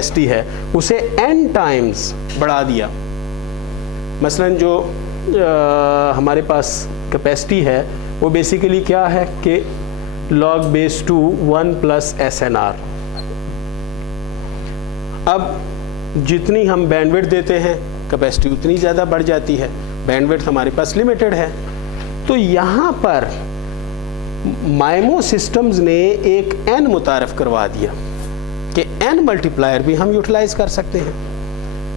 Capacity है उसे n times बढ़ा दिया। मसलन जो हमारे पास कैपेसिटी है वो बेसिकली क्या है कि log base 2 1 प्लस SNR। अब जितनी हम बैंडविड्थ देते हैं कैपेसिटी उतनी ज़्यादा बढ़ जाती है, बैंडविड्थ हमारे पास लिमिटेड है। तो यहाँ पर माइमो सिस्टम्स ने एक n मुतारफ़ करवा दिया कि n मल्टीप्लायर भी हम यूटिलाइज कर सकते हैं,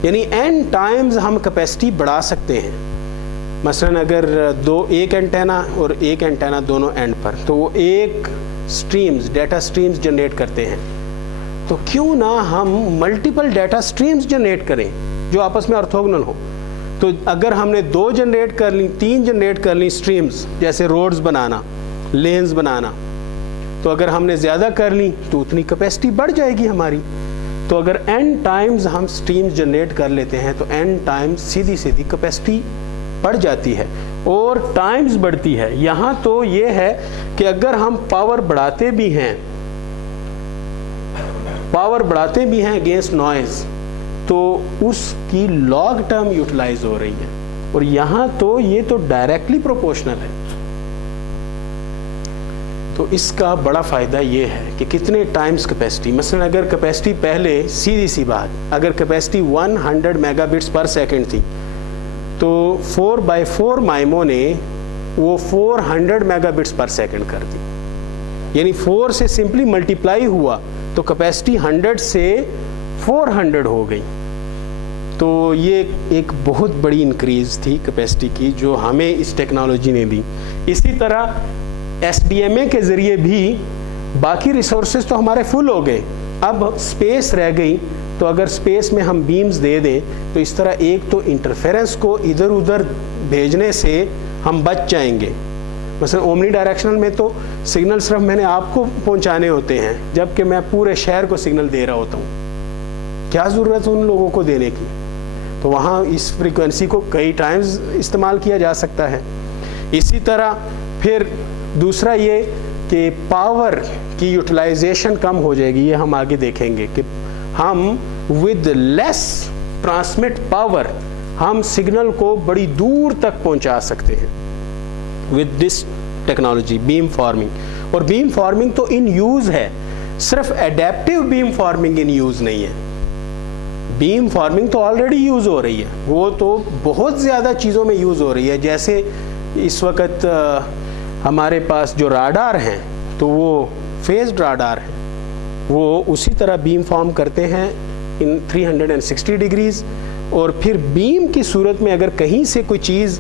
यानी n टाइम्स हम कैपेसिटी बढ़ा सकते हैं। मसलन अगर एक एंटेना और एक एंटेना दोनों एंड पर, तो वो एक स्ट्रीम्स डेटा स्ट्रीम्स जनरेट करते हैं, तो क्यों ना हम मल्टीपल डाटा स्ट्रीम्स जनरेट करें जो आपस में ऑर्थोगोनल हो। तो अगर हमने 2 जनरेट कर ली, 3 जनरेट कर ली स्ट्रीम्स, जैसे रोड्स बनाना, लेन्स बनाना, तो अगर हमने ज़्यादा कर ली तो उतनी कैपेसिटी बढ़ जाएगी हमारी। तो अगर n टाइम्स हम स्ट्रीम्स जनरेट कर लेते हैं तो n टाइम्स सीधी सीधी कैपेसिटी बढ़ जाती है और टाइम्स बढ़ती है। यहाँ तो ये है कि अगर हम पावर बढ़ाते भी हैं अगेंस्ट नॉइज़, तो उसकी लॉग टर्म यूटिलाइज हो रही है, और यहाँ तो ये तो डायरेक्टली प्रोपोर्शनल है। तो इसका बड़ा फ़ायदा ये है कि कितने टाइम्स कैपेसिटी, मसलन अगर कैपेसिटी पहले, सीधी सी बात, अगर कैपेसिटी 100 मेगाबिट्स पर सेकंड थी, तो 4x4 माइमो ने वो 400 मेगाबिट्स पर सेकंड कर दी, यानी 4 से सिंपली मल्टीप्लाई हुआ तो कैपेसिटी 100 से 400 हो गई। तो ये एक बहुत बड़ी इंक्रीज़ थी कैपेसिटी की जो हमें इस टेक्नोलॉजी ने दी। इसी तरह SDMA के ज़रिए भी बाकी रिसोर्सेज तो हमारे फुल हो गए, अब स्पेस रह गई। तो अगर स्पेस में हम बीम्स दे दें तो इस तरह एक तो इंटरफेरेंस को इधर उधर भेजने से हम बच जाएंगे। मसलन ओमनी डायरेक्शनल में तो सिग्नल सिर्फ मैंने आपको पहुंचाने होते हैं, जबकि मैं पूरे शहर को सिग्नल दे रहा होता हूँ, क्या ज़रूरत है उन लोगों को देने की। तो वहाँ इस फ्रीक्वेंसी को कई टाइम्स इस्तेमाल किया जा सकता है। इसी तरह फिर दूसरा ये कि पावर की यूटिलाइजेशन कम हो जाएगी, ये हम आगे देखेंगे कि हम विद लेस ट्रांसमिट पावर हम सिग्नल को बड़ी दूर तक पहुंचा सकते हैं with this technology beam forming. और बीम फॉर्मिंग तो इन यूज़ है, सिर्फ एडेप्टिव बीम फॉर्मिंग इन यूज़ नहीं है। बीम फॉर्मिंग तो ऑलरेडी यूज़ हो रही है, वो तो बहुत ज़्यादा चीज़ों में यूज़ हो रही है। जैसे इस वक्त हमारे पास जो राडार हैं तो वो फेज्ड राडार हैं, वो उसी तरह बीम फॉर्म करते हैं इन 360 डिग्रीज़। और फिर बीम की सूरत में अगर कहीं से कोई चीज़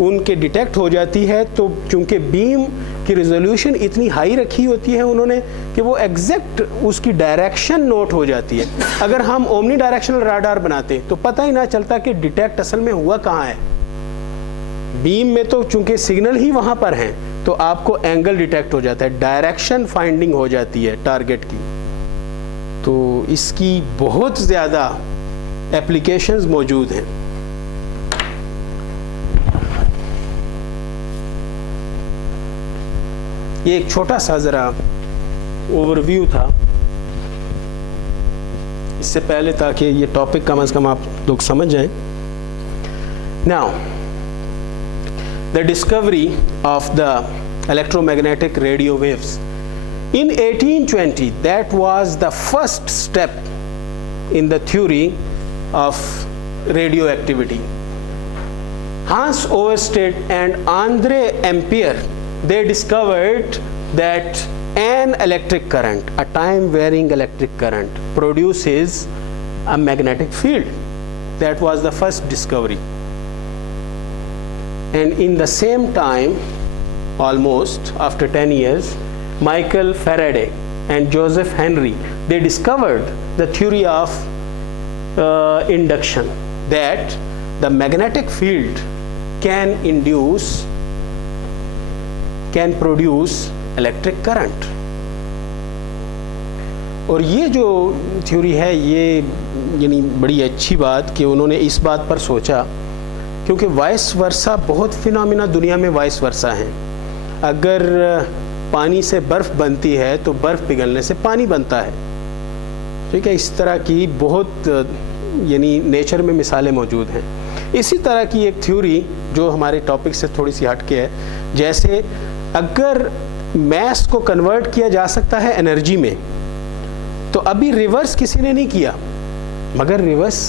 उनके डिटेक्ट हो जाती है तो चूँकि बीम की रिजोल्यूशन इतनी हाई रखी होती है उन्होंने कि वो एग्जैक्ट उसकी डायरेक्शन नोट हो जाती है। अगर हम ओमनी डायरेक्शनल राडार बनाते तो पता ही ना चलता कि डिटेक्ट असल में हुआ कहाँ है। बीम में तो चूँकि सिग्नल ही वहाँ पर हैं तो आपको एंगल डिटेक्ट हो जाता है, डायरेक्शन फाइंडिंग हो जाती है टारगेट की। तो इसकी बहुत ज़्यादा एप्लीकेशंस मौजूद हैं। ये एक छोटा सा ज़रा ओवरव्यू था इससे पहले, ताकि ये टॉपिक कम से कम आप लोग समझ जाएं। Now the discovery of the electromagnetic radio waves in 1820, that was the first step in the theory of radioactivity. Hans Overstedt and Andre Ampere, they discovered that an electric current, a time varying electric current, produces a magnetic field. That was the first discovery. And in the same time, almost after 10 years, Michael Faraday and Joseph Henry, they discovered the theory of induction, that the magnetic field can produce electric current. और ये जो theory है ये यानी बड़ी अच्छी बात कि उन्होंने इस बात पर सोचा, क्योंकि वाइस वर्सा बहुत फिनोमिना दुनिया में वाइस वर्सा हैं। अगर पानी से बर्फ़ बनती है तो बर्फ़ पिघलने से पानी बनता है। ठीक है। इस तरह की बहुत यानी नेचर में मिसालें मौजूद हैं। इसी तरह की एक थ्योरी जो हमारे टॉपिक से थोड़ी सी हट के है, जैसे अगर मैस को कन्वर्ट किया जा सकता है एनर्जी में, तो अभी रिवर्स किसी ने नहीं किया, मगर रिवर्स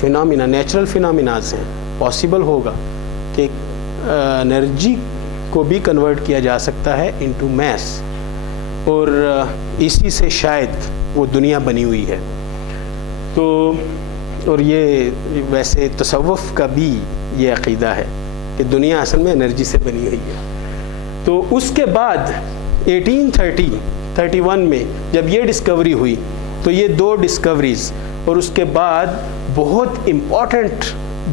फिनोमिना, नेचुरल फिनोमिनाज हैं, पॉसिबल होगा कि एनर्जी को भी कन्वर्ट किया जा सकता है इनटू मैस, और इसी से शायद वो दुनिया बनी हुई है। तो और ये वैसे तसव्वुफ का भी ये अक़ीदा है कि दुनिया असल में एनर्जी से बनी हुई है। तो उसके बाद 1831 में जब ये डिस्कवरी हुई, तो ये दो डिस्कवरीज, और उसके बाद बहुत इम्पॉर्टेंट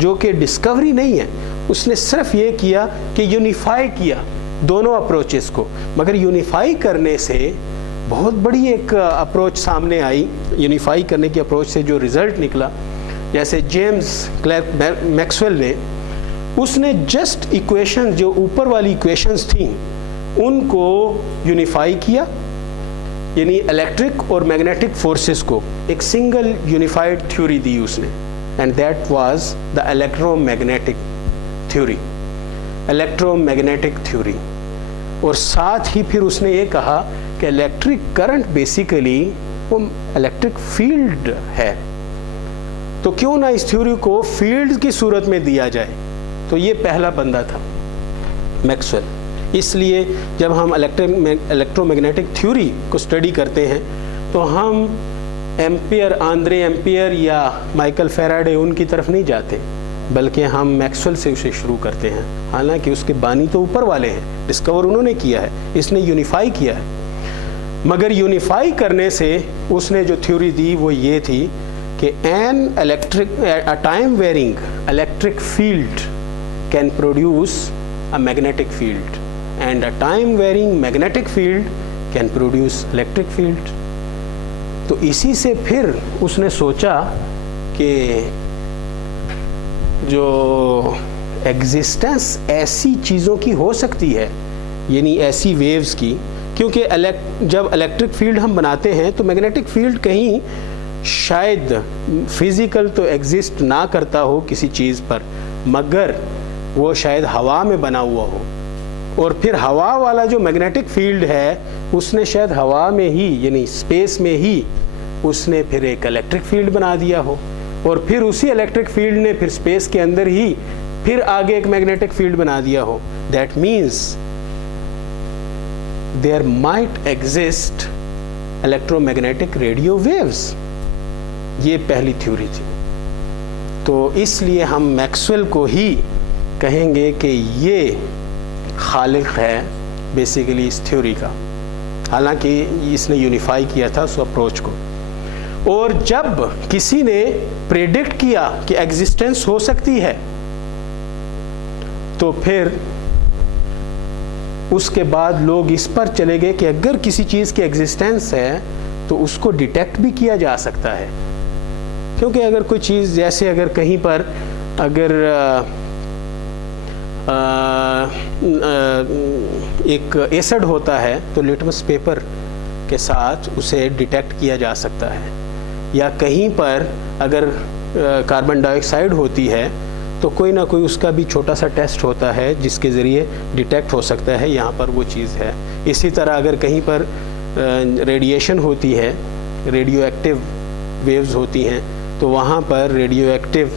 जो कि डिस्कवरी नहीं है, उसने सिर्फ ये किया कि यूनिफाई किया दोनों अप्रोचेस को, मगर यूनिफाई करने से बहुत बड़ी एक अप्रोच सामने आई। यूनिफाई करने की अप्रोच से जो रिज़ल्ट निकला, जैसे जेम्स क्लर्क मैक्सवेल ने, उसने जस्ट इक्वेशन जो ऊपर वाली इक्वेशंस थी उनको यूनिफाई किया, यानी इलेक्ट्रिक और मैग्नेटिक फोर्सेस को एक सिंगल यूनिफाइड थ्योरी दी उसने, and that was the electromagnetic theory, electromagnetic theory. और साथ ही फिर उसने ये कहा कि इलेक्ट्रिक करंट बेसिकली वो इलेक्ट्रिक फील्ड है, तो क्यों ना इस थ्योरी को फील्ड की सूरत में दिया जाए। तो ये पहला बंदा था मैक्सवेल। इसलिए जब हम इलेक्ट्रोमैग्नेटिक थ्योरी को स्टडी करते हैं तो हम एम्पियर, आंद्रे एम्पियर या माइकल फैराडे उनकी तरफ नहीं जाते, बल्कि हम मैक्सवेल से उसे शुरू करते हैं। हालांकि उसके बानी तो ऊपर वाले हैं, डिस्कवर उन्होंने किया है, इसने यूनिफाई किया है, मगर यूनिफाई करने से उसने जो थ्योरी दी वो ये थी कि a time varying electric field can produce a magnetic field and a time varying magnetic field can produce electric field। तो इसी से फिर उसने सोचा कि जो एग्जिस्टेंस ऐसी चीज़ों की हो सकती है, यानी ऐसी वेव्स की, क्योंकि जब इलेक्ट्रिक फील्ड हम बनाते हैं तो मैग्नेटिक फील्ड कहीं शायद फिज़िकल तो एग्जिस्ट ना करता हो किसी चीज़ पर, मगर वो शायद हवा में बना हुआ हो, और फिर हवा वाला जो मैग्नेटिक फील्ड है उसने शायद हवा में ही, यानी स्पेस में ही उसने फिर एक इलेक्ट्रिक फील्ड बना दिया हो, और फिर उसी इलेक्ट्रिक फील्ड ने फिर स्पेस के अंदर ही फिर आगे एक मैग्नेटिक फील्ड बना दिया हो। That means there might exist electromagnetic radio waves. ये पहली थ्योरी थी। तो इसलिए हम मैक्सवेल को ही कहेंगे कि ये खालिक है बेसिकली इस थ्योरी का, हालांकि इसने यूनिफाई किया था उस अप्रोच को। और जब किसी ने प्रेडिक्ट किया कि एग्जिस्टेंस हो सकती है, तो फिर उसके बाद लोग इस पर चले गए कि अगर किसी चीज़ की एग्जिस्टेंस है तो उसको डिटेक्ट भी किया जा सकता है। क्योंकि अगर कोई चीज़, जैसे अगर कहीं पर अगर एक एसिड होता है तो लिटमस पेपर के साथ उसे डिटेक्ट किया जा सकता है, या कहीं पर अगर कार्बन डाइऑक्साइड होती है तो कोई ना कोई उसका भी छोटा सा टेस्ट होता है जिसके ज़रिए डिटेक्ट हो सकता है यहाँ पर वो चीज़ है। इसी तरह अगर कहीं पर रेडिएशन होती है, रेडियो एक्टिव वेव्स होती हैं, तो वहाँ पर रेडियो एक्टिव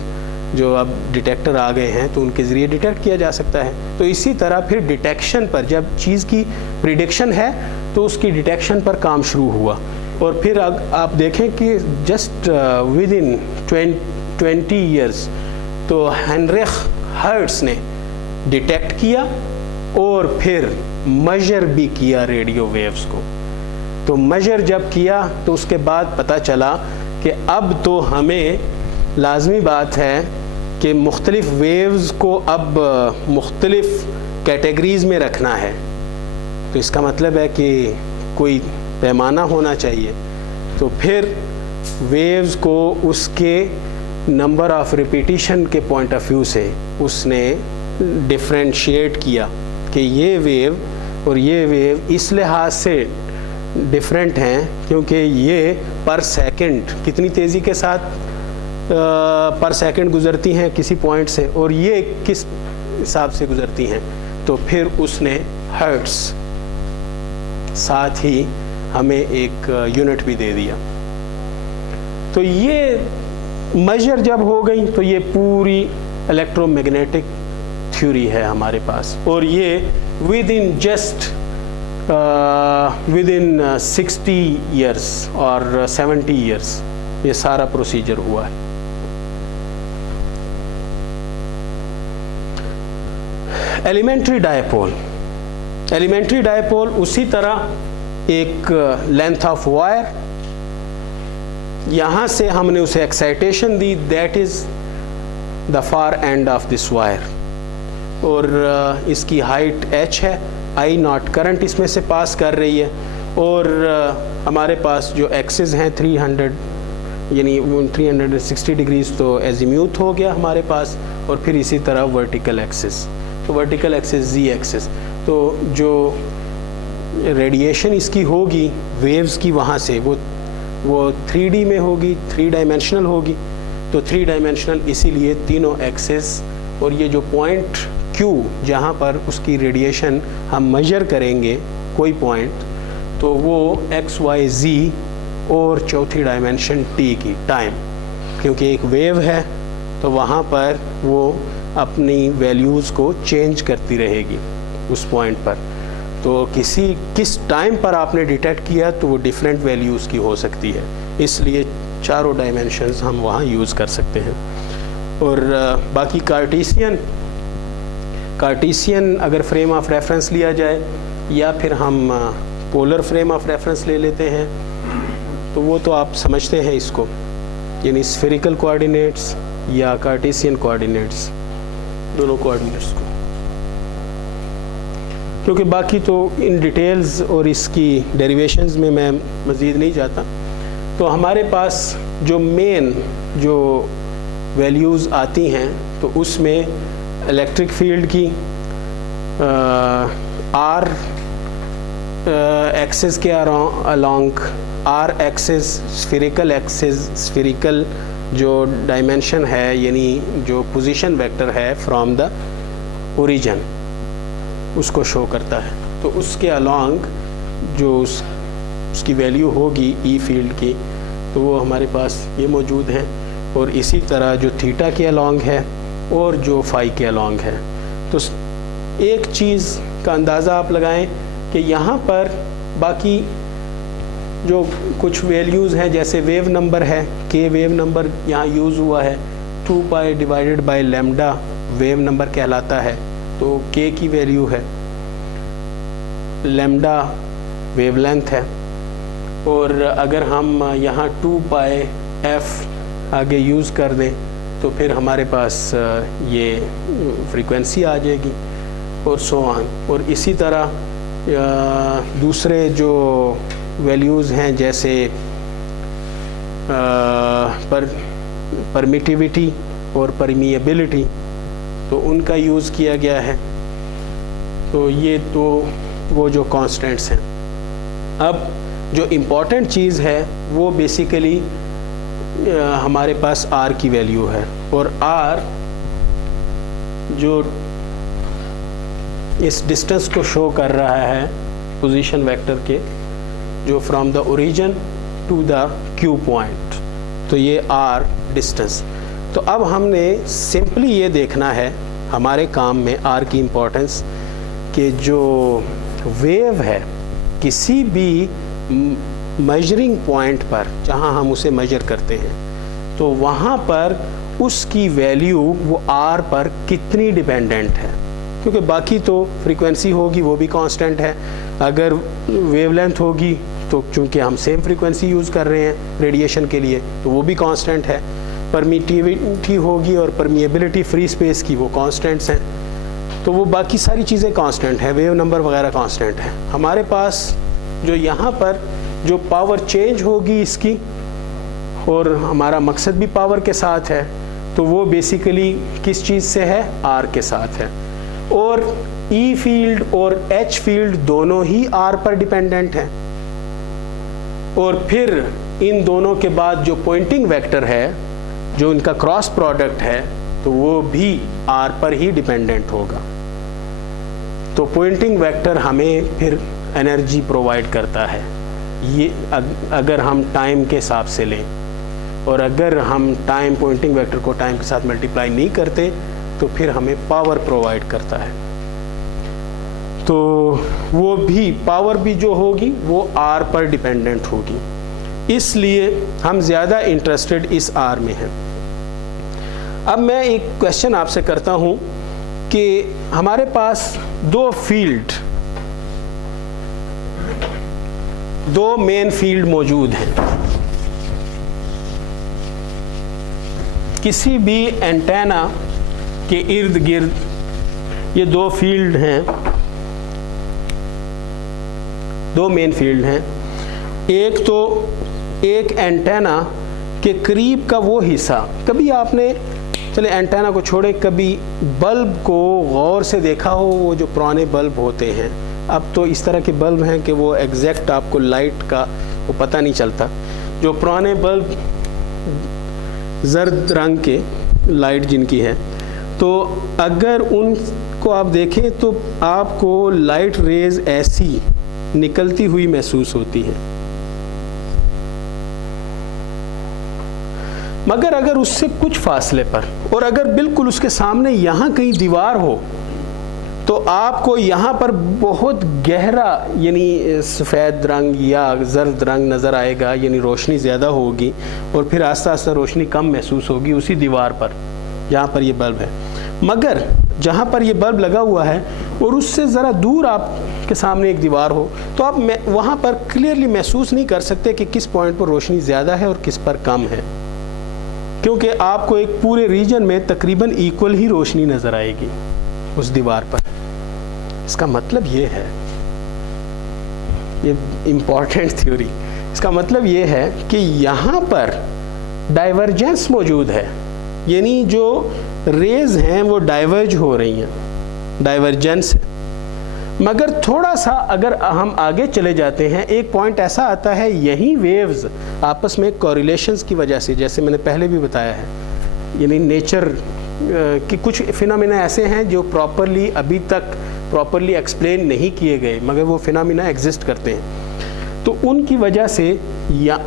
जो अब डिटेक्टर आ गए हैं तो उनके ज़रिए डिटेक्ट किया जा सकता है। तो इसी तरह फिर डिटेक्शन पर, जब चीज़ की प्रिडिक्शन है तो उसकी डिटेक्शन पर काम शुरू हुआ। और फिर आप देखें कि जस्ट विद इन 20 ईयर्स तो हेनरिक हर्ट्ज़ ने डिटेक्ट किया और फिर मेजर भी किया रेडियो वेव्स को। तो मेजर जब किया तो उसके बाद पता चला कि अब तो हमें लाजमी बात है कि मुख्तलिफ वेव्स को अब मुख्तलिफ कैटेगरीज़ में रखना है। तो इसका मतलब है कि कोई पैमाना होना चाहिए। तो फिर वेव्स को उसके नंबर ऑफ रिपीटिशन के पॉइंट ऑफ व्यू से उसने डिफरेंशिएट किया कि ये वेव और ये वेव इस लिहाज से डिफरेंट हैं, क्योंकि ये पर सेकंड कितनी तेज़ी के साथ पर सेकंड गुज़रती हैं किसी पॉइंट से, और ये किस हिसाब से गुज़रती हैं। तो फिर उसने हर्ट्स साथ ही हमें एक यूनिट भी दे दिया। तो ये मेजर जब हो गई तो ये पूरी इलेक्ट्रोमैग्नेटिक थ्योरी है हमारे पास, और ये विद इन 60 ईयर्स और 70 ईयर्स ये सारा प्रोसीजर हुआ है। एलिमेंट्री डायपोल उसी तरह एक लेंथ ऑफ वायर, यहाँ से हमने उसे excitation the, that is the far end of this wire, और इसकी हाइट h है, I नॉट करंट इसमें से पास कर रही है, और हमारे पास जो एक्सिस हैं 300 यानी 360 डिग्रीज तो एजीम्यूथ हो गया हमारे पास, और फिर इसी तरह वर्टिकल एक्सिस, तो वर्टिकल एक्सिस z एक्सिस, तो जो रेडिएशन इसकी होगी वेव्स की वहाँ से वो 3D में होगी, 3 डायमेंशनल होगी। तो 3 डायमेंशनल इसीलिए तीनों एक्सिस, और ये जो पॉइंट Q जहाँ पर उसकी रेडिएशन हम मेजर करेंगे कोई पॉइंट, तो वो x, y, z और चौथी डायमेंशन t की टाइम, क्योंकि एक वेव है तो वहाँ पर वो अपनी वैल्यूज़ को चेंज करती रहेगी उस पॉइंट पर। तो किस टाइम पर आपने डिटेक्ट किया तो वो डिफरेंट वैल्यूज़ की हो सकती है, इसलिए चारों डायमेंशंस हम वहाँ यूज़ कर सकते हैं। और बाकी कार्टेशियन अगर फ्रेम ऑफ रेफरेंस लिया जाए, या फिर हम पोलर फ्रेम ऑफ रेफरेंस ले लेते हैं, तो वो तो आप समझते हैं इसको, यानी स्फेरिकल कोऑर्डिनेट्स या कार्टेशियन कोऑर्डिनेट्स, दोनों कोऑर्डिनेट्स को, क्योंकि बाकी तो इन डिटेल्स और इसकी डेरिवेशंस में मैं मज़ीद नहीं जाता। तो हमारे पास जो मेन जो वैल्यूज़ आती हैं, तो उसमें इलेक्ट्रिक फील्ड की आर एक्सिस के अलोंग, आर एक्सिस स्फेरिकल जो डायमेंशन है, यानी जो पोजीशन वेक्टर है फ्रॉम द ओरिजिन, उसको शो करता है। तो उसके अलोंग जो उसकी वैल्यू होगी ई फील्ड की, तो वो हमारे पास ये मौजूद हैं, और इसी तरह जो थीटा के अलोंग है और जो फाई के अलोंग है। तो एक चीज़ का अंदाज़ा आप लगाएं कि यहाँ पर बाकी जो कुछ वैल्यूज़ हैं, जैसे वेव नंबर है, के वेव नंबर यहाँ यूज़ हुआ है, 2 पाई divided by lambda wave number कहलाता है, तो के की वैल्यू है, लैम्डा वेवलेंथ है, और अगर हम यहाँ 2 पाई एफ आगे यूज़ कर दें तो फिर हमारे पास ये फ्रीक्वेंसी आ जाएगी, और सो ऑन। और इसी तरह दूसरे जो वैल्यूज़ हैं, जैसे परमिटिविटी और परमिएबिलिटी, तो उनका यूज़ किया गया है। तो ये तो वो जो कांस्टेंट्स हैं। अब जो इम्पॉर्टेंट चीज़ है वो बेसिकली हमारे पास आर की वैल्यू है, और आर जो इस डिस्टेंस को शो कर रहा है पोजीशन वेक्टर के, जो from the origin to the Q point, तो ये आर डिस्टेंस। तो अब हमने सिंपली ये देखना है हमारे काम में आर की इम्पोर्टेंस, कि जो वेव है किसी भी मेजरिंग पॉइंट पर जहाँ हम उसे मेजर करते हैं, तो वहाँ पर उसकी वैल्यू वो आर पर कितनी डिपेंडेंट है, क्योंकि बाकी तो फ्रीक्वेंसी होगी वो भी कांस्टेंट है, अगर वेवलेंथ होगी तो चूँकि हम सेम फ्रीक्वेंसी यूज़ कर रहे हैं रेडिएशन के लिए, तो वो भी कांस्टेंट है, परमिटिविटी होगी और परमिएबिलिटी फ्री स्पेस की वो कांस्टेंट्स हैं, तो वो बाकी सारी चीज़ें कांस्टेंट है, वेव नंबर वगैरह कांस्टेंट है। हमारे पास जो यहाँ पर जो पावर चेंज होगी इसकी, और हमारा मकसद भी पावर के साथ है, तो वो बेसिकली किस चीज़ से है, आर के साथ है, और ई फील्ड और एच फील्ड दोनों ही आर पर डिपेंडेंट हैं। और फिर इन दोनों के बाद जो पॉइंटिंग वेक्टर है, जो इनका क्रॉस प्रोडक्ट है, तो वो भी r पर ही डिपेंडेंट होगा। तो पॉइंटिंग वेक्टर हमें फिर एनर्जी प्रोवाइड करता है, ये अगर हम टाइम के हिसाब से लें, और अगर हम टाइम पॉइंटिंग वेक्टर को टाइम के साथ मल्टीप्लाई नहीं करते तो फिर हमें पावर प्रोवाइड करता है। तो वो भी पावर भी जो होगी वो r पर डिपेंडेंट होगी, इसलिए हम ज़्यादा इंटरेस्टेड इस r में हैं। अब मैं एक क्वेश्चन आपसे करता हूँ कि हमारे पास दो मेन फील्ड मौजूद हैं। किसी भी एंटेना के इर्द गिर्द ये दो फील्ड हैं, दो मेन फील्ड हैं। एक तो एक एंटेना के करीब का वो हिस्सा, कभी आपने, चले एंटेना को छोड़े, कभी बल्ब को गौर से देखा हो, वो जो पुराने बल्ब होते हैं, अब तो इस तरह के बल्ब हैं कि वो एग्जैक्ट आपको लाइट का वो पता नहीं चलता। जो पुराने बल्ब जर्द रंग के लाइट जिनकी है, तो अगर उनको आप देखें तो आपको लाइट रेज ऐसी निकलती हुई महसूस होती है। मगर अगर उससे कुछ फासले पर, और अगर बिल्कुल उसके सामने यहाँ कहीं दीवार हो, तो आपको यहाँ पर बहुत गहरा यानी सफ़ेद रंग या जर्द रंग नज़र आएगा, यानी रोशनी ज़्यादा होगी, और फिर आस्ता आस्ता रोशनी कम महसूस होगी उसी दीवार पर जहाँ पर ये बल्ब है। मगर जहाँ पर ये बल्ब लगा हुआ है और उससे ज़रा दूर आपके सामने एक दीवार हो, तो आप वहाँ पर क्लियरली महसूस नहीं कर सकते कि किस पॉइंट पर रोशनी ज़्यादा है और किस पर कम है, क्योंकि आपको एक पूरे रीजन में तकरीबन इक्वल ही रोशनी नज़र आएगी उस दीवार पर। इसका मतलब ये है, ये इम्पॉर्टेंट थ्योरी, इसका मतलब ये है कि यहाँ पर डाइवर्जेंस मौजूद है, यानी जो रेज हैं वो डाइवर्ज हो रही हैं, डाइवर्जेंस है। मगर थोड़ा सा अगर हम आगे चले जाते हैं, एक पॉइंट ऐसा आता है, यही वेव्स आपस में कोरिलेशंस की वजह से, जैसे मैंने पहले भी बताया है, यानी नेचर कि कुछ फिनोमिना ऐसे हैं जो अभी तक प्रॉपरली एक्सप्लेन नहीं किए गए, मगर वो फिनोमिना एग्जिस्ट करते हैं। तो उनकी वजह से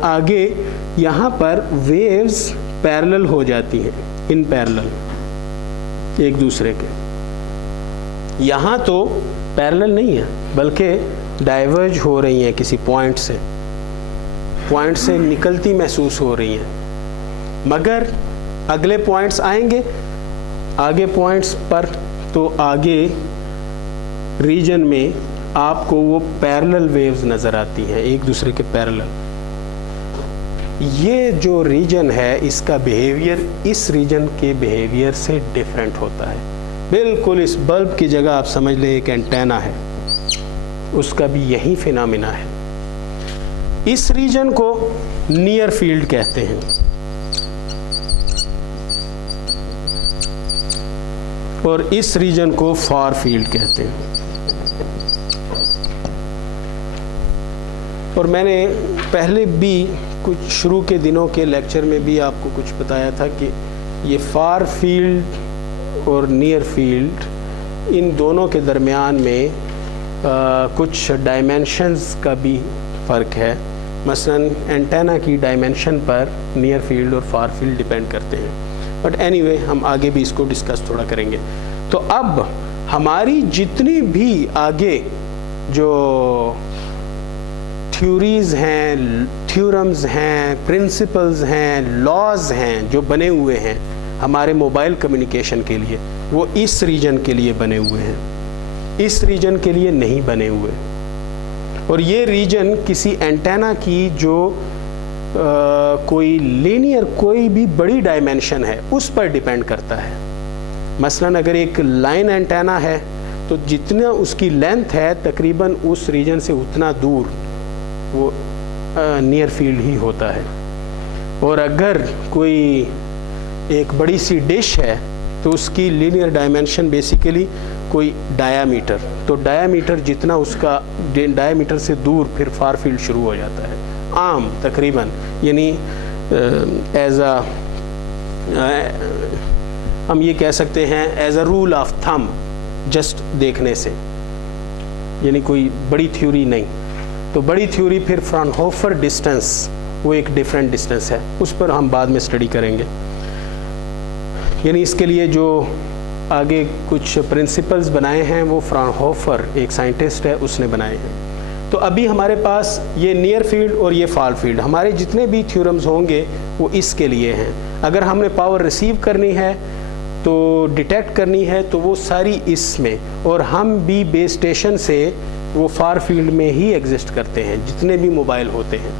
आगे यहाँ पर वेव्स पैरेलल हो जाती हैं, इन पैरेलल एक दूसरे के। यहाँ तो पैरेलल नहीं है, बल्कि डाइवर्ज हो रही हैं, किसी पॉइंट से निकलती महसूस हो रही हैं। मगर अगले पॉइंट्स आएंगे, आगे पॉइंट्स पर, तो आगे रीजन में आपको वो पैरेलल वेव्स नज़र आती हैं, एक दूसरे के पैरेलल। ये जो रीजन है, इसका बिहेवियर इस रीजन के बिहेवियर से डिफरेंट होता है। बिल्कुल इस बल्ब की जगह आप समझ लें एक एंटेना है, उसका भी यही फिनोमिना है। इस रीजन को नियर फील्ड कहते हैं, और इस रीजन को फार फील्ड कहते हैं। और मैंने पहले भी कुछ शुरू के दिनों के लेक्चर में भी आपको कुछ बताया था कि ये फार फील्ड और नियर फील्ड, इन दोनों के दरमियान में कुछ डायमेंशंस का भी फ़र्क है। मसलन एंटेना की डायमेंशन पर नियर फील्ड और फार फील्ड डिपेंड करते हैं। बट एनीवे, हम आगे भी इसको डिस्कस थोड़ा करेंगे। तो अब हमारी जितनी भी आगे जो थ्योरीज़ हैं, थ्योरम्स हैं, प्रिंसिपल्स हैं, लॉज हैं जो बने हुए हैं हमारे मोबाइल कम्युनिकेशन के लिए, वो इस रीजन के लिए बने हुए हैं, इस रीजन के लिए नहीं बने हुए। और ये रीजन किसी एंटेना की जो कोई लीनियर, कोई भी बड़ी डायमेंशन है उस पर डिपेंड करता है। मसलन अगर एक लाइन एंटेना है तो जितना उसकी लेंथ है तकरीबन उस रीजन से उतना दूर वो नियर फील्ड ही होता है। और अगर कोई एक बड़ी सी डिश है तो उसकी लीनियर डायमेंशन बेसिकली कोई डायामीटर, तो डायामीटर जितना उसका डायामीटर से दूर फिर फार फील्ड शुरू हो जाता है। आम तकरीबन, यानी एज अ हम ये कह सकते हैं as a rule of thumb, just देखने से, यानी कोई बड़ी थ्योरी नहीं। तो बड़ी थ्योरी फिर फ्राउनहोफर डिस्टेंस, वो एक डिफरेंट डिस्टेंस है, उस पर हम बाद में स्टडी करेंगे। यानी इसके लिए जो आगे कुछ प्रिंसिपल्स बनाए हैं वो फ्राउनहोफर एक साइंटिस्ट है उसने बनाए हैं। तो अभी हमारे पास ये नियर फील्ड और ये फार फील्ड, हमारे जितने भी थ्योरम्स होंगे वो इसके लिए हैं। अगर हमने पावर रिसीव करनी है तो डिटेक्ट करनी है तो वो सारी इसमें, और हम भी बेस स्टेशन से वो फार फील्ड में ही एग्जिस्ट करते हैं। जितने भी मोबाइल होते हैं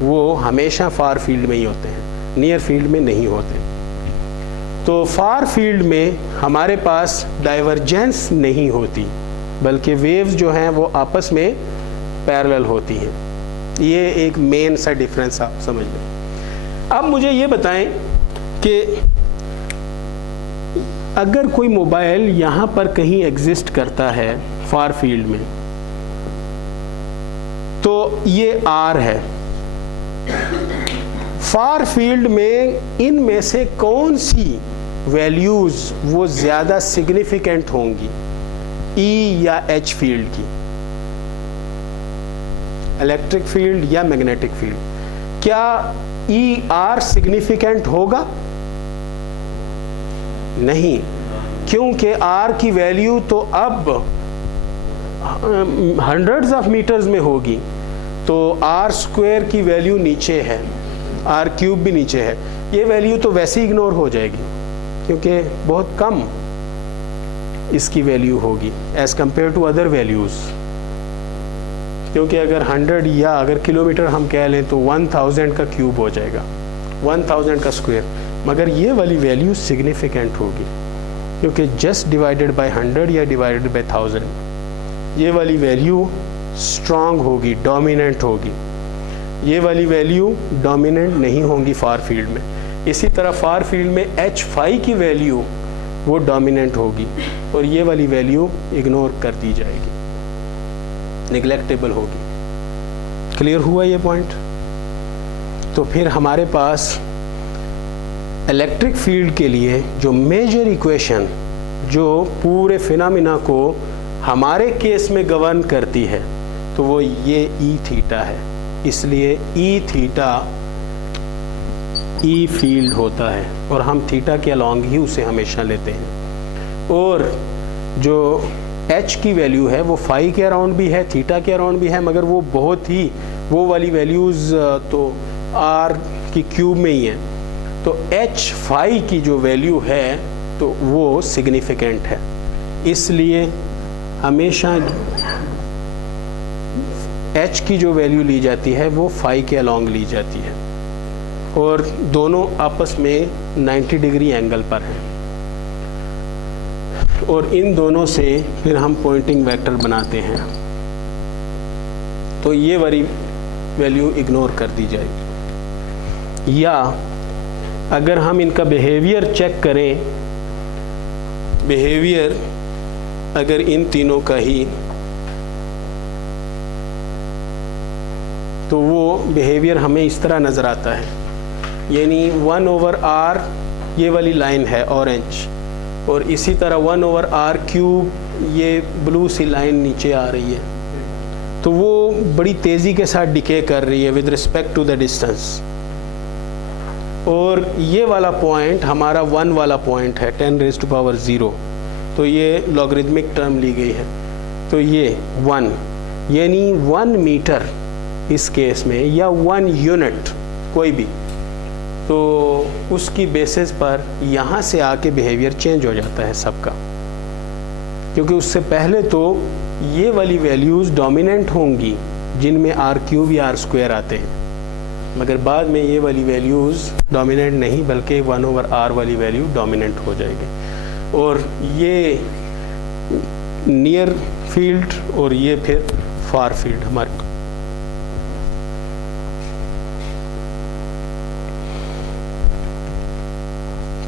वो हमेशा फार फील्ड में ही होते हैं, नियर फील्ड में नहीं होते। तो फार फील्ड में हमारे पास डाइवर्जेंस नहीं होती, बल्कि वेव्स जो हैं वो आपस में पैरेलल होती हैं। ये एक मेन सा डिफरेंस आप समझ लें। अब मुझे ये बताएं कि अगर कोई मोबाइल यहाँ पर कहीं एग्जिस्ट करता है फार फील्ड में, तो ये आर है। फार फील्ड में इनमें से कौन सी वैल्यूज वो ज़्यादा सिग्निफिकेंट होंगी, ई या एच फील्ड की, इलेक्ट्रिक फील्ड या मैग्नेटिक फील्ड? क्या ई आर सिग्निफिकेंट होगा? नहीं, क्योंकि आर की वैल्यू तो अब हंड्रेड्स ऑफ मीटर्स में होगी, तो आर स्क्वायर की वैल्यू नीचे है, आर क्यूब भी नीचे है, ये वैल्यू तो वैसे ही इग्नोर हो जाएगी क्योंकि बहुत कम इसकी वैल्यू होगी as compare to other values. क्योंकि अगर 100 या अगर किलोमीटर हम कह लें तो 1000 का क्यूब हो जाएगा, 1000 का स्क्वायर, मगर ये वाली वैल्यू सिग्निफिकेंट होगी क्योंकि जस्ट डिवाइडेड बाय 100 या डिवाइडेड बाय 1000 ये वाली वैल्यू स्ट्रांग होगी, डोमिनेंट होगी। ये वाली वैल्यू डोमिनेंट नहीं होंगी फार फील्ड में। इसी तरह फार फील्ड में एच फाई की वैल्यू वो डोमिनेंट होगी और ये वाली वैल्यू इग्नोर कर दी जाएगी, निगलेक्टेबल होगी। क्लियर हुआ ये पॉइंट? तो फिर हमारे पास इलेक्ट्रिक फील्ड के लिए जो मेजर इक्वेशन जो पूरे फिनोमिना को हमारे केस में गवर्न करती है तो वो ये ई थीटा है। इसलिए ई थीटा ई फील्ड होता है और हम थीटा के अलॉन्ग ही उसे हमेशा लेते हैं। और जो एच की वैल्यू है वो फाई के अराउंड भी है, थीटा के अराउंड भी है, मगर वो बहुत ही वो वाली वैल्यूज़ तो आर की क्यूब में ही है। तो एच फाई की जो वैल्यू है तो वो सिग्निफिकेंट है, इसलिए हमेशा एच की जो वैल्यू ली जाती है वो फाई के अलॉन्ग ली जाती है और दोनों आपस में 90 डिग्री एंगल पर हैं। और इन दोनों से फिर हम पॉइंटिंग वेक्टर बनाते हैं, तो ये वाली वैल्यू इग्नोर कर दी जाएगी। या अगर हम इनका बिहेवियर चेक करें, बिहेवियर अगर इन तीनों का ही, तो वो बिहेवियर हमें इस तरह नज़र आता है, यानी 1/r ये वाली लाइन है ऑरेंज, और इसी तरह 1/r क्यूब ये ब्लू सी लाइन नीचे आ रही है। तो वो बड़ी तेज़ी के साथ डिके कर रही है with respect to the distance. और ये वाला पॉइंट हमारा 1 वाला पॉइंट है 10⁻�0, तो ये लॉगरिदमिक टर्म ली गई है। तो ये 1 यानी 1 मीटर इस केस में, या 1 यूनिट कोई भी, तो उसकी बेसिस पर यहाँ से आके बिहेवियर चेंज हो जाता है सबका, क्योंकि उससे पहले तो ये वाली वैल्यूज़ डोमिनेंट होंगी जिनमें आर क्यूब या आर स्क्वायर आते हैं, मगर बाद में ये वाली वैल्यूज़ डोमिनेंट नहीं बल्कि 1/r वाली वैल्यू डोमिनेंट हो जाएगी। और ये नियर फील्ड और ये फिर फार फील्ड हमारे।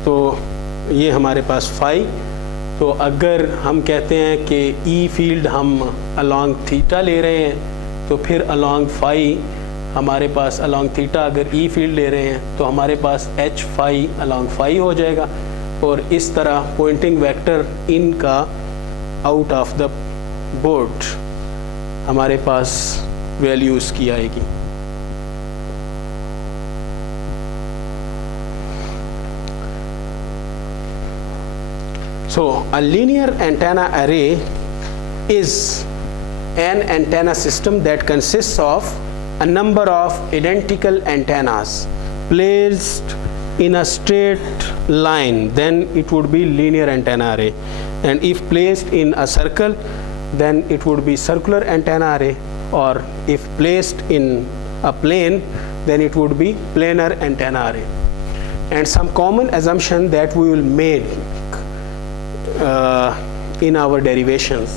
तो ये हमारे पास फाई। तो अगर हम कहते हैं कि ई फील्ड हम अलॉन्ग थीटा ले रहे हैं तो फिर अलॉन्ग फाई हमारे पास अलॉन्ग थीटा अगर ई फील्ड ले रहे हैं तो हमारे पास एच फाई अलॉन्ग फाई हो जाएगा, और इस तरह पॉइंटिंग वेक्टर इन का आउट ऑफ द बोर्ड हमारे पास वैल्यूज़ की आएगी। So a linear antenna array is an antenna system that consists of a number of identical antennas placed in a straight line, then it would be linear antenna array, and if placed in a circle then it would be circular antenna array, or if placed in a plane then it would be planar antenna array. And some common assumption that we will make in our derivations.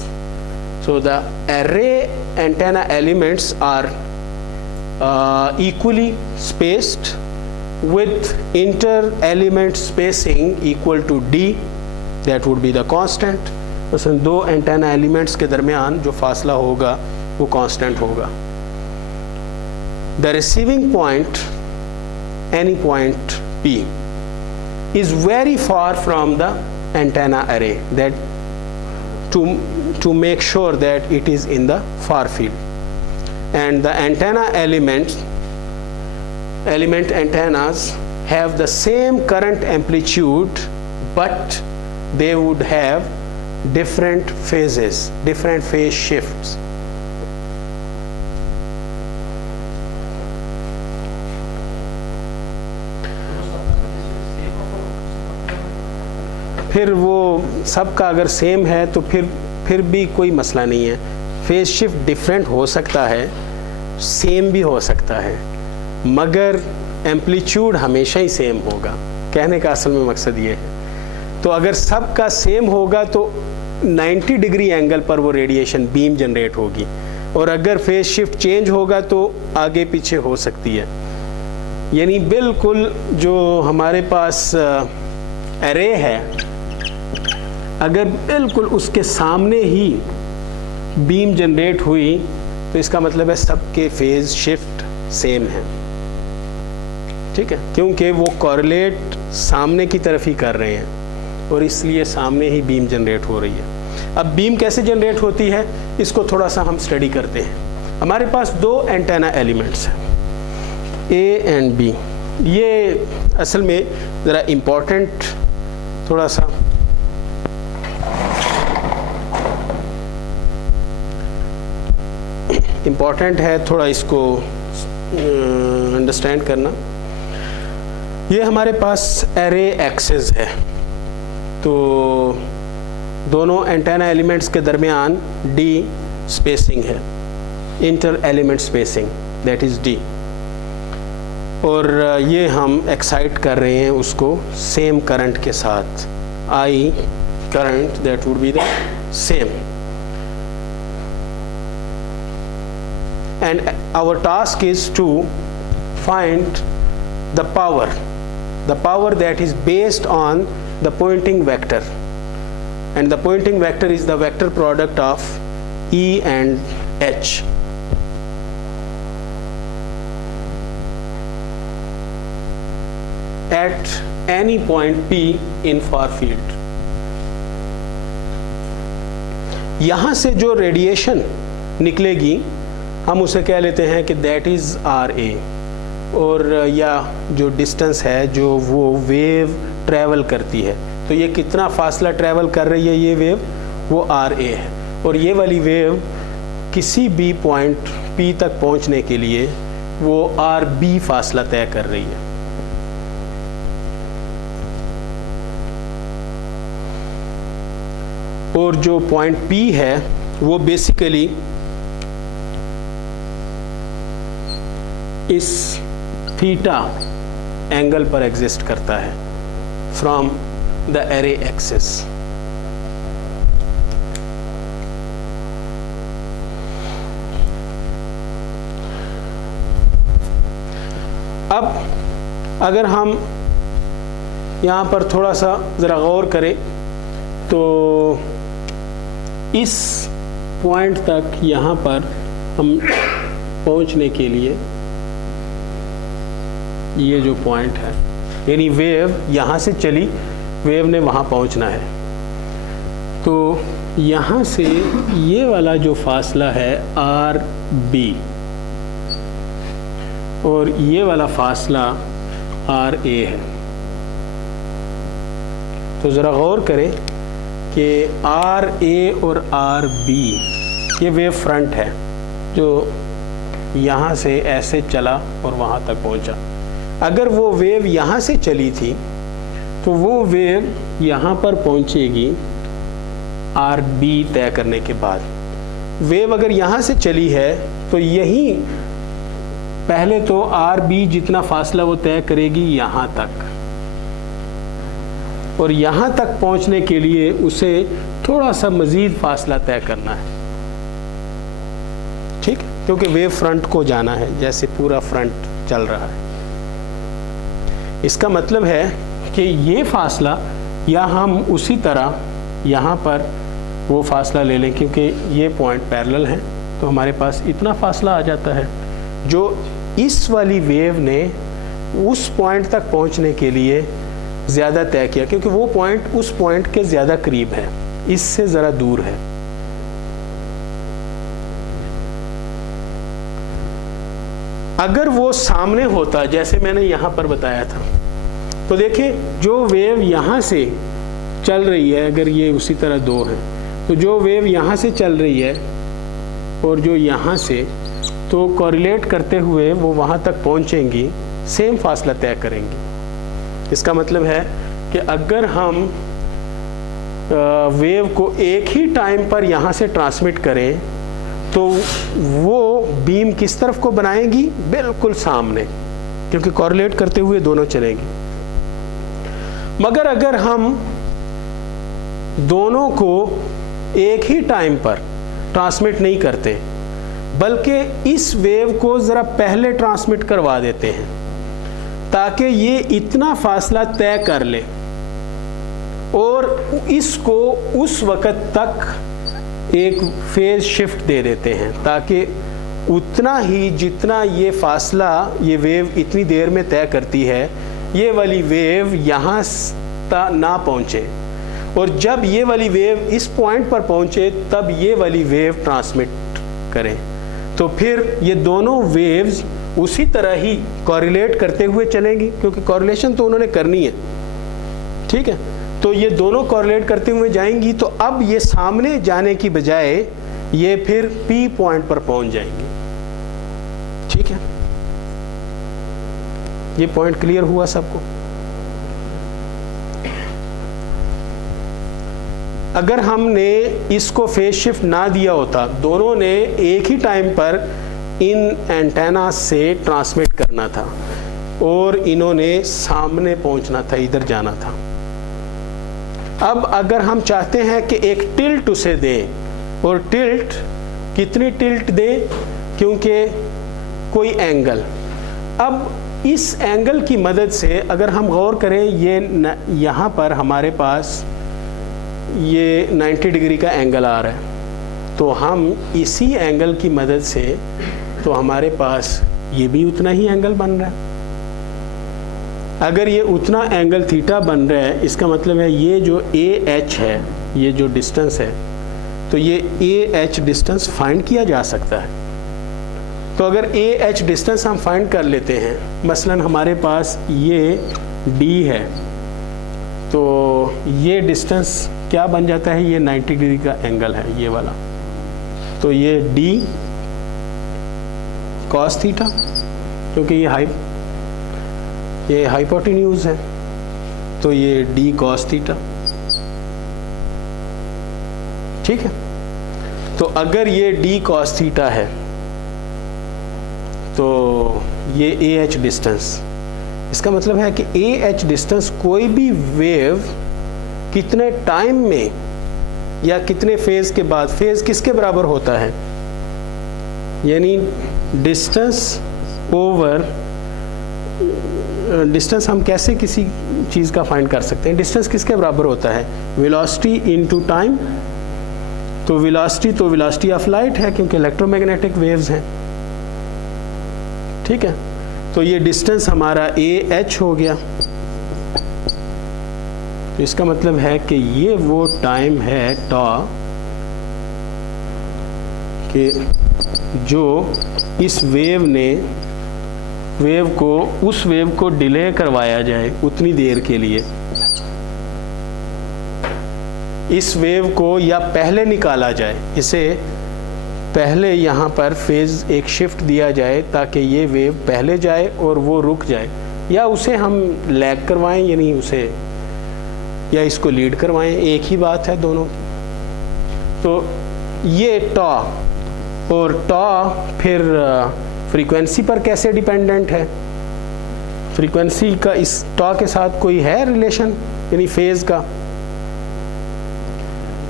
So the array antenna elements are equally spaced with inter element spacing equal to d, that would be the constant. मसलन दो antenna elements के दरमियान जो फासला होगा वो constant होगा. The receiving point, any point P, is very far from the antenna array, that to make sure that it is in the far field, and the antenna element antennas have the same current amplitude, but they would have different phases, different phase shifts. फिर वो सबका अगर same है तो फिर भी कोई मसला नहीं है. फेज शिफ्ट डिफरेंट हो सकता है, सेम भी हो सकता है, मगर एम्पलीट्यूड हमेशा ही सेम होगा. कहने का असल में मकसद ये है. तो अगर सबका सेम होगा तो 90 डिग्री एंगल पर वो रेडिएशन बीम जनरेट होगी, और अगर फेज शिफ्ट चेंज होगा तो आगे पीछे हो सकती है. यानी बिल्कुल जो हमारे पास एरे है, अगर बिल्कुल उसके सामने ही बीम जनरेट हुई तो इसका मतलब है सबके फेज शिफ्ट सेम है. ठीक है, क्योंकि वो कॉरिलेट सामने की तरफ ही कर रहे हैं और इसलिए सामने ही बीम जनरेट हो रही है. अब बीम कैसे जनरेट होती है इसको थोड़ा सा हम स्टडी करते हैं. हमारे पास दो एंटेना एलिमेंट्स हैं, ए एंड बी. ये असल में ज़रा इम्पोर्टेंट थोड़ा सा इम्पॉर्टेंट है, थोड़ा इसको अंडरस्टैंड करना. ये हमारे पास एरे एक्सेस है, तो दोनों एंटेना एलिमेंट्स के दरमियान डी स्पेसिंग है, inter element spacing, that is D. और ये हम एक्साइट कर रहे हैं उसको सेम करंट के साथ, I current that would be the same. And our task is to find the power that is based on the pointing vector, and the pointing vector is the vector product of E and H. At any point P in far field. यहाँ से जो radiation निकलेगी हम उसे कह लेते हैं कि दैट इज़ आर ए, और या जो डिस्टेंस है जो वो वेव ट्रैवल करती है, तो ये कितना फासला ट्रैवल कर रही है ये वेव, वो आर ए है. और ये वाली वेव किसी भी पॉइंट पी तक पहुंचने के लिए वो आर बी फासला तय कर रही है. और जो पॉइंट पी है वो बेसिकली इस थीटा एंगल पर एग्जिस्ट करता है फ्रॉम द एरे एक्सिस. अब अगर हम यहाँ पर थोड़ा सा ज़रा गौर करें तो इस पॉइंट तक यहाँ पर हम पहुँचने के लिए ये जो पॉइंट है, यानी वेव यहाँ से चली, वेव ने वहाँ पहुँचना है। तो यहाँ से ये वाला जो फासला है आर बी और ये वाला फासला आर ए है। तो ज़रा गौर करें कि आर ए और आर बी ये वेव फ्रंट है जो यहाँ से ऐसे चला और वहाँ तक पहुँचा। अगर वो वेव यहाँ से चली थी तो वो वेव यहाँ पर पहुँचेगी आर बी तय करने के बाद। वेव अगर यहाँ से चली है तो यही पहले तो आर बी जितना फासला वो तय करेगी यहाँ तक, और यहाँ तक पहुँचने के लिए उसे थोड़ा सा मज़ीद फासला तय करना है, ठीक, क्योंकि वेव फ्रंट को जाना है, जैसे पूरा फ्रंट चल रहा है। इसका मतलब है कि ये फासला, या हम उसी तरह यहाँ पर वो फासला ले लें, क्योंकि ये पॉइंट पैरेलल हैं तो हमारे पास इतना फासला आ जाता है जो इस वाली वेव ने उस पॉइंट तक पहुँचने के लिए ज़्यादा तय किया, क्योंकि वो पॉइंट उस पॉइंट के ज़्यादा करीब है, इससे ज़रा दूर है। अगर वो सामने होता जैसे मैंने यहाँ पर बताया था, तो देखिए जो वेव यहाँ से चल रही है, अगर ये उसी तरह दो है तो जो वेव यहाँ से चल रही है और जो यहाँ से, तो कोरिलेट करते हुए वो वहाँ तक पहुँचेंगी, सेम फासला तय करेंगी। इसका मतलब है कि अगर हम वेव को एक ही टाइम पर यहाँ से ट्रांसमिट करें तो वो बीम किस तरफ को बनाएगी, बिल्कुल सामने, क्योंकि कोरिलेट करते हुए दोनों चलेंगी। मगर अगर हम दोनों को एक ही टाइम पर ट्रांसमिट नहीं करते बल्कि इस वेव को ज़रा पहले ट्रांसमिट करवा देते हैं ताकि ये इतना फासला तय कर ले और इसको उस वक़्त तक एक फेज शिफ्ट दे देते हैं, ताकि उतना ही जितना ये फासला ये वेव इतनी देर में तय करती है, ये वाली वेव यहाँ ना पहुँचे, और जब ये वाली वेव इस पॉइंट पर पहुँचे तब ये वाली वेव ट्रांसमिट करें। तो फिर ये दोनों वेव्स उसी तरह ही कोरिलेट करते हुए चलेंगी, क्योंकि कोरिलेशन तो उन्होंने करनी है, ठीक है। तो ये दोनों कोरिलेट करते हुए जाएंगी, तो अब ये सामने जाने की बजाय ये फिर P पॉइंट पर पहुंच जाएंगे, ठीक है। ये पॉइंट क्लियर हुआ सबको? अगर हमने इसको फेज शिफ्ट ना दिया होता, दोनों ने एक ही टाइम पर इन एंटेना से ट्रांसमिट करना था और इन्होंने सामने पहुंचना था, इधर जाना था। अब अगर हम चाहते हैं कि एक टिल्ट उसे दें, और टिल्ट कितनी टिल्ट दें, क्योंकि कोई एंगल, अब इस एंगल की मदद से अगर हम गौर करें, ये यहाँ पर हमारे पास ये 90 डिग्री का एंगल आ रहा है, तो हम इसी एंगल की मदद से, तो हमारे पास ये भी उतना ही एंगल बन रहा है। अगर ये उतना एंगल थीटा बन रहा है, इसका मतलब है ये जो AH है, ये जो डिस्टेंस है, तो ये AH डिस्टेंस फाइंड किया जा सकता है। तो अगर AH डिस्टेंस हम फाइंड कर लेते हैं, मसलन हमारे पास ये D है, तो ये डिस्टेंस क्या बन जाता है, ये 90 डिग्री का एंगल है ये वाला, तो ये D cos थीटा, क्योंकि ये हाइपोटेन्यूज है, तो ये D cos थीटा, ठीक है। तो अगर ये D cos थीटा है तो ये AH डिस्टेंस, इसका मतलब है कि AH डिस्टेंस कोई भी वेव कितने टाइम में या कितने फेज के बाद, फेज किसके बराबर होता है, यानी डिस्टेंस ओवर डिस्टेंस, हम कैसे किसी चीज़ का फाइंड कर सकते हैं, डिस्टेंस किसके बराबर होता है, वेलोसिटी इनटू टाइम। तो वेलोसिटी ऑफ लाइट है, क्योंकि इलेक्ट्रोमैग्नेटिक वेव्स हैं, ठीक है। तो ये डिस्टेंस हमारा AH हो गया। तो इसका मतलब है कि ये वो टाइम है टॉ कि जो इस उस वेव को डिले करवाया जाए उतनी देर के लिए, इस वेव को या पहले निकाला जाए, इसे पहले यहाँ पर फेज एक शिफ्ट दिया जाए ताकि ये वेव पहले जाए और वो रुक जाए, या उसे हम लैग करवाएं, यानी उसे या इसको लीड करवाएं, एक ही बात है दोनों की। तो ये टॉ और टॉ फिर फ्रीक्वेंसी पर कैसे डिपेंडेंट है? फ्रीक्वेंसी का इस टॉ के साथ कोई है रिलेशन, यानी फेज का?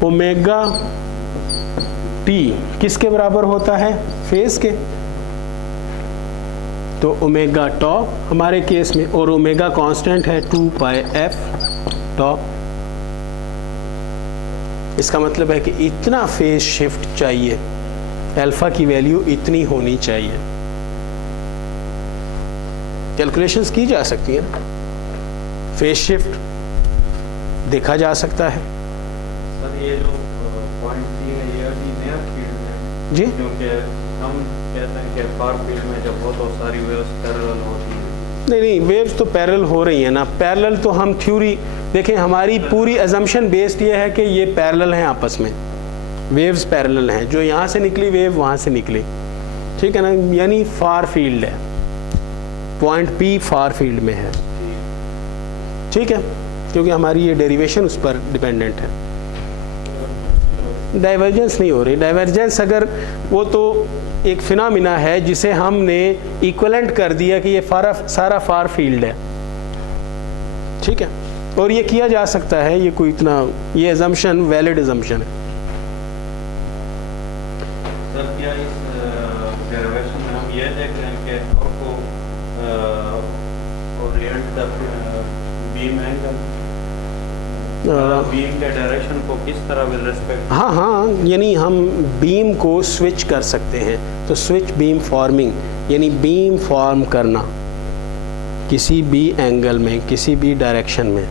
ओमेगा टी किसके बराबर होता है? फेज के। तो ओमेगा टॉ हमारे केस में, और ओमेगा कांस्टेंट है 2 पाई एफ टॉ। इसका मतलब है कि इतना फेज शिफ्ट चाहिए, अल्फा की वैल्यू इतनी होनी चाहिए। कैलकुलेशंस की जा सकती है ना, फेज शिफ्ट देखा जा सकता है। सर ये जो पॉइंट सी है ये अभी नया फील्ड है जी, क्योंकि हम कहते हैं कि फार फील्ड में जब बहुत सारी वेव्स पैरेलल होती हैं। नहीं, वेव्स तो पैरेलल हो रही हैं ना। पैरेलल तो हम थ्योरी देखें, हमारी पूरी अजम्पशन बेस्ड ये है कि ये पैरेलल हैं आपस में, वेव्स पैरेलल हैं, जो यहाँ से निकली वेव वहाँ से निकली, ठीक है ना, यानी फार फील्ड है, पॉइंट P फार फील्ड में है, ठीक है, क्योंकि हमारी ये डेरिवेशन उस पर डिपेंडेंट है। डाइवर्जेंस नहीं हो रही। डाइवर्जेंस अगर वो तो एक फिनोमिना है जिसे हमने इक्विवेलेंट कर दिया कि ये सारा फार फील्ड है, ठीक है, और ये किया जा सकता है, ये कोई इतना, ये अजम्पशन वैलिड अजम्पशन है। सर क्या इस डेरिवेशन में हम ये देख रहे हैं कि आपको Orient the beam angle, beam के डायरेक्शन को किस तरह विद रिस्पेक्ट? हाँ, यानी हम बीम को स्विच कर सकते हैं। तो स्विच बीम फॉर्मिंग, यानी बीम फॉर्म करना किसी भी एंगल में, किसी भी डायरेक्शन में।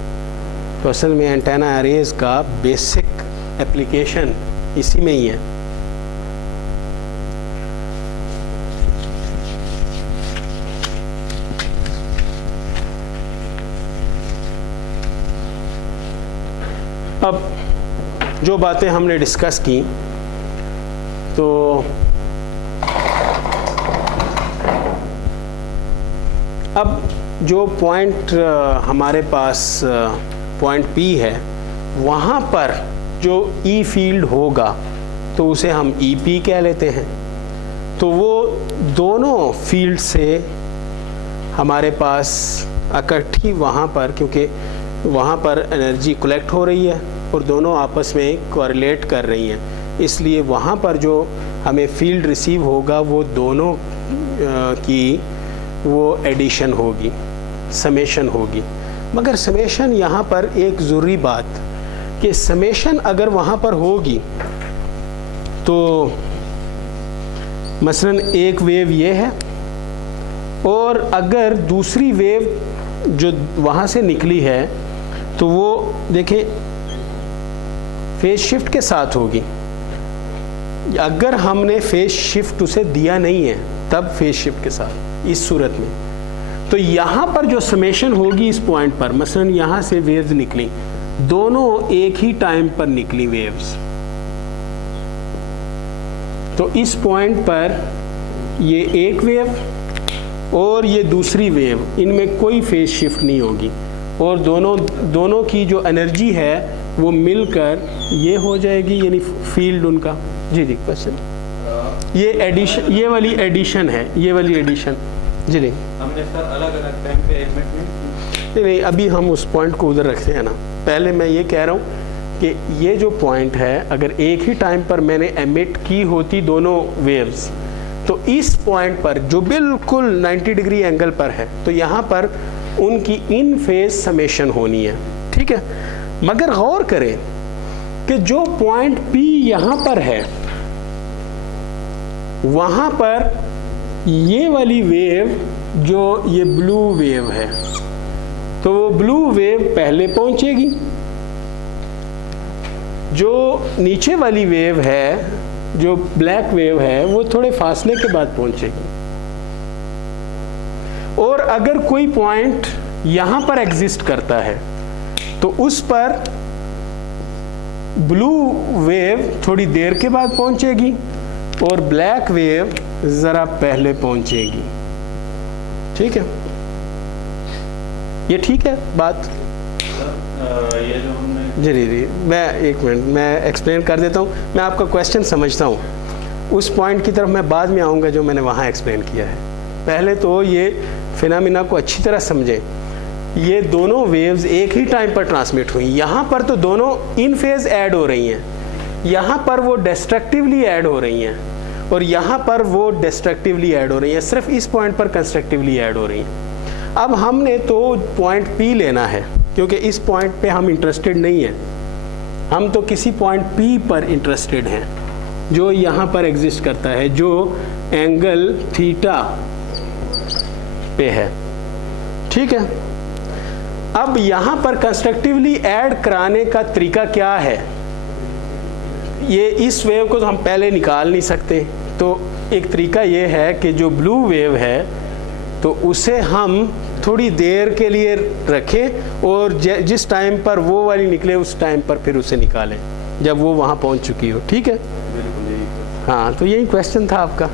तो असल में एंटेना एरेज का बेसिक एप्लीकेशन इसी में ही है। अब जो बातें हमने डिस्कस की, तो अब जो पॉइंट हमारे पास पॉइंट P है, वहाँ पर जो E फील्ड होगा तो उसे हम EP कह लेते हैं। तो वो दोनों फील्ड से हमारे पास इकट्ठी वहाँ पर, क्योंकि वहाँ पर एनर्जी कलेक्ट हो रही है और दोनों आपस में कोरिलेट कर रही हैं, इसलिए वहाँ पर जो हमें फील्ड रिसीव होगा वो दोनों की वो एडिशन होगी, समेशन होगी। मगर समेशन यहाँ पर एक ज़रूरी बात कि समेशन अगर वहाँ पर होगी तो मसलन एक वेव ये है, और अगर दूसरी वेव जो वहाँ से निकली है तो वो देखें फेज शिफ्ट के साथ होगी। अगर हमने फेज शिफ्ट उसे दिया नहीं है तब फेज शिफ्ट के साथ, इस सूरत में तो यहाँ पर जो समेशन होगी इस पॉइंट पर, मसलन यहाँ से वेव्स निकली, दोनों एक ही टाइम पर निकली वेव्स, तो इस पॉइंट पर ये एक वेव और ये दूसरी वेव, इनमें कोई फेज शिफ्ट नहीं होगी, और दोनों की जो एनर्जी है वो मिलकर ये हो जाएगी, यानी फील्ड उनका। जी क्वेश्चन, ये एडिशन, ये वाली एडिशन है, ये वाली एडिशन। जी नहीं, हमने सर अलग अलग टाइम पे एडमिट नहीं, अभी हम उस पॉइंट को उधर रखते हैं ना। पहले मैं ये कह रहा हूँ कि ये जो पॉइंट है, अगर एक ही टाइम पर मैंने एमिट की होती दोनों वेव्स, तो इस पॉइंट पर जो बिल्कुल 90 डिग्री एंगल पर है, तो यहाँ पर उनकी इन फेज समेशन होनी है, ठीक है। मगर गौर करें कि जो पॉइंट P यहाँ पर है, वहाँ पर ये वाली वेव जो ये ब्लू वेव है, तो वो ब्लू वेव पहले पहुंचेगी, जो नीचे वाली वेव है, जो ब्लैक वेव है, वो थोड़े फासले के बाद पहुंचेगी। और अगर कोई पॉइंट यहां पर एग्जिस्ट करता है तो उस पर ब्लू वेव थोड़ी देर के बाद पहुंचेगी और ब्लैक वेव जरा पहले पहुंचेगी। ठीक है, ये ठीक है बात? ये जो हमने जी, मैं एक मिनट मैं एक्सप्लेन कर देता हूँ। मैं आपका क्वेश्चन समझता हूँ, उस पॉइंट की तरफ मैं बाद में आऊँगा जो मैंने वहाँ एक्सप्लेन किया है। पहले तो ये फिनोमिना को अच्छी तरह समझें। ये दोनों वेव्स एक ही टाइम पर ट्रांसमिट हुई। यहाँ पर तो दोनों इन फेज ऐड हो रही हैं, यहाँ पर वो डिस्ट्रक्टिवली ऐड हो रही हैं और यहाँ पर वो डिस्ट्रक्टिवली ऐड हो रही हैं, सिर्फ इस पॉइंट पर कंस्ट्रक्टिवली ऐड हो रही हैं। अब हमने तो पॉइंट P लेना है, क्योंकि इस पॉइंट पे हम इंटरेस्टेड नहीं हैं, हम तो किसी पॉइंट P पर इंटरेस्टेड हैं जो यहाँ पर एग्जिस्ट करता है, जो एंगल थीटा पे है। ठीक है, अब यहाँ पर कंस्ट्रक्टिवली ऐड कराने का तरीका क्या है? ये इस वेव को तो हम पहले निकाल नहीं सकते, तो एक तरीका ये है कि जो ब्लू वेव है तो उसे हम थोड़ी देर के लिए रखें और जिस टाइम पर वो वाली निकले उस टाइम पर फिर उसे निकालें जब वो वहाँ पहुँच चुकी हो। ठीक है, हाँ, तो यही क्वेश्चन था आपका।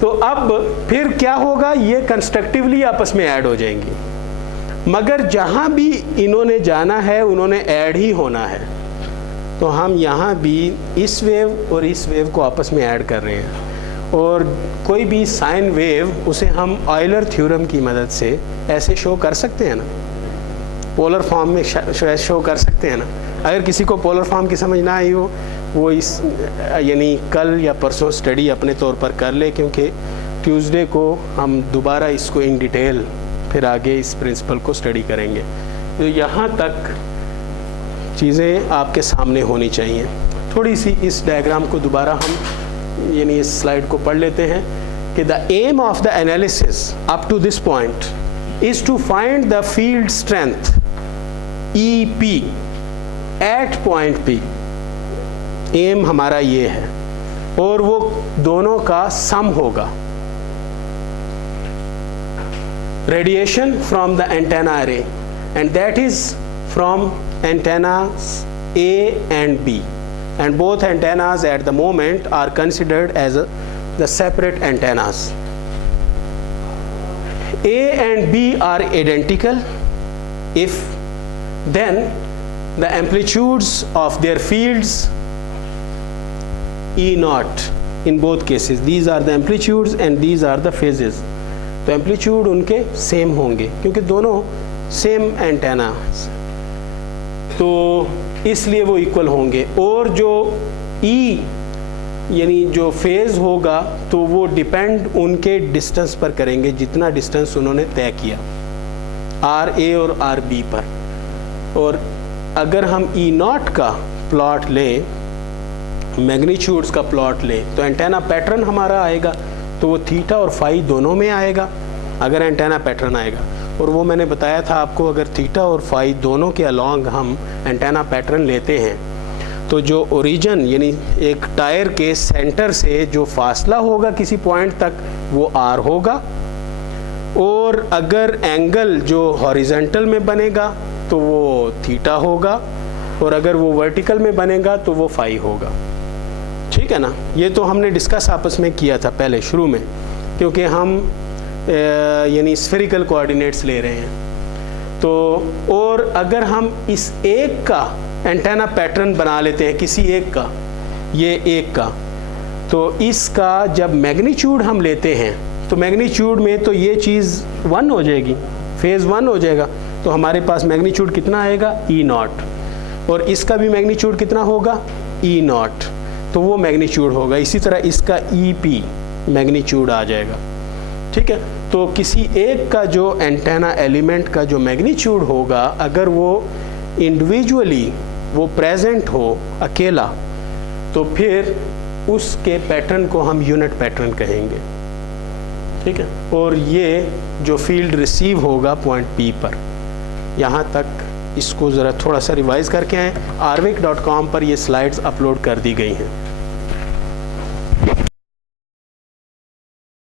तो अब फिर क्या होगा, ये कंस्ट्रक्टिवली आपस में ऐड हो जाएंगी, मगर जहाँ भी इन्होंने जाना है उन्होंने ऐड ही होना है। तो हम यहाँ भी इस वेव और इस वेव को आपस में ऐड कर रहे हैं, और कोई भी साइन वेव उसे हम ऑयलर थ्योरम की मदद से ऐसे शो कर सकते हैं ना, पोलर फॉर्म में शो कर सकते हैं ना। अगर किसी को पोलर फॉर्म की समझ ना आई हो, वो इस यानी कल या परसों स्टडी अपने तौर पर कर ले, क्योंकि ट्यूसडे को हम दोबारा इसको इन डिटेल फिर आगे इस प्रिंसिपल को स्टडी करेंगे। तो यहाँ तक चीज़ें आपके सामने होनी चाहिए। थोड़ी सी इस डायग्राम को दोबारा हम यानी इस स्लाइड को पढ़ लेते हैं कि the aim of the analysis up to this point is to find the field strength EP at point P। Aim हमारा ये है, और वो दोनों का सम होगा। Radiation from the antenna array, and that is from antennas A and B, and both antennas at the moment are considered as the separate antennas. A and B are identical. If then the amplitudes of their fields E0 in both cases, these are the amplitudes and these are the phases. तो amplitude उनके same होंगे क्योंकि दोनों same antenna, तो इसलिए वो equal होंगे। और जो E यानी जो फेज़ होगा तो वो डिपेंड उनके डिस्टेंस पर करेंगे, जितना डिस्टेंस उन्होंने तय किया RA और RB पर। और अगर हम E0 का प्लॉट लें, मैग्नीट्यूड्स का प्लॉट लें, तो एंटेना पैटर्न हमारा आएगा, तो वो थीटा और फाई दोनों में आएगा अगर एंटेना पैटर्न आएगा। और वो मैंने बताया था आपको, अगर थीटा और फाई दोनों के अलॉन्ग हम एंटेना पैटर्न लेते हैं तो जो ओरिजिन यानी एक टायर के सेंटर से जो फासला होगा किसी पॉइंट तक वो R होगा, और अगर एंगल जो हॉरिजॉन्टल में बनेगा तो वो थीटा होगा, और अगर वो वर्टिकल में बनेगा तो वो फाई होगा। ठीक है ना, ये तो हमने डिस्कस आपस में किया था पहले शुरू में, क्योंकि हम यानी स्फेरिकल कोऑर्डिनेट्स ले रहे हैं। तो और अगर हम इस एक का एंटेना पैटर्न बना लेते हैं, किसी एक का, ये एक का, तो इसका जब मैग्नीट्यूड हम लेते हैं तो मैग्नीट्यूड में तो ये चीज़ 1 हो जाएगी, फेज़ 1 हो जाएगा, तो हमारे पास मैग्नीट्यूड कितना आएगा E0, और इसका भी मैग्नीट्यूड कितना होगा E0, तो वो मैग्नीट्यूड होगा। इसी तरह इसका EP मैग्नीट्यूड आ जाएगा। ठीक है, तो किसी एक का जो एंटेना एलिमेंट का जो मैग्नीट्यूड होगा, अगर वो इंडिविजुअली वो प्रेजेंट हो अकेला, तो फिर उसके पैटर्न को हम यूनिट पैटर्न कहेंगे। ठीक है। और ये जो फील्ड रिसीव होगा पॉइंट P पर, यहाँ तक इसको ज़रा थोड़ा सा रिवाइज़ करके आएँ। arvic.com पर ये स्लाइड्स अपलोड कर दी गई हैं।